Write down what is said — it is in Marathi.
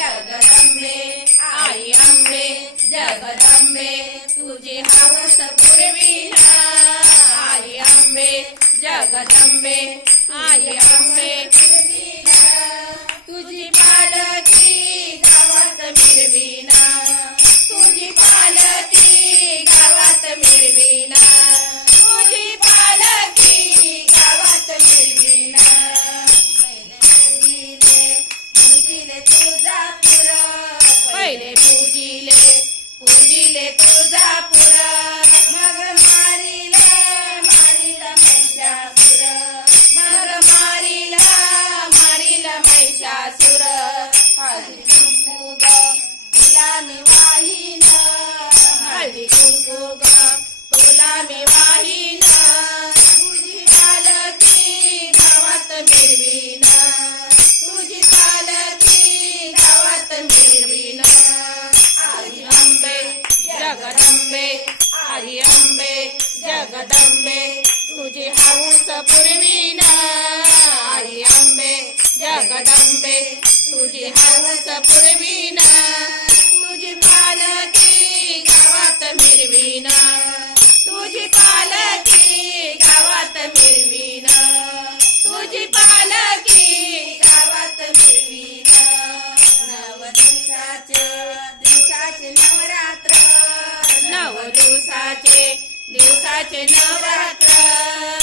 जगदंबे आई आंबे जगदंबे तुझे हवस पुरविला. आई आंबे जगदंबे आई आंबे तुझी पालकी आई आंबे जगदंबे तुझी हवस पुरविना तुझी पालकी गावात मिरविना. तुझी पालकी गावात मिरविना. तुझी पालकी गावात मिरविना. नव दिवसाचे दिवसाचे नवरात्र. नव दिवसाचे दिवसाचे नवरात्र.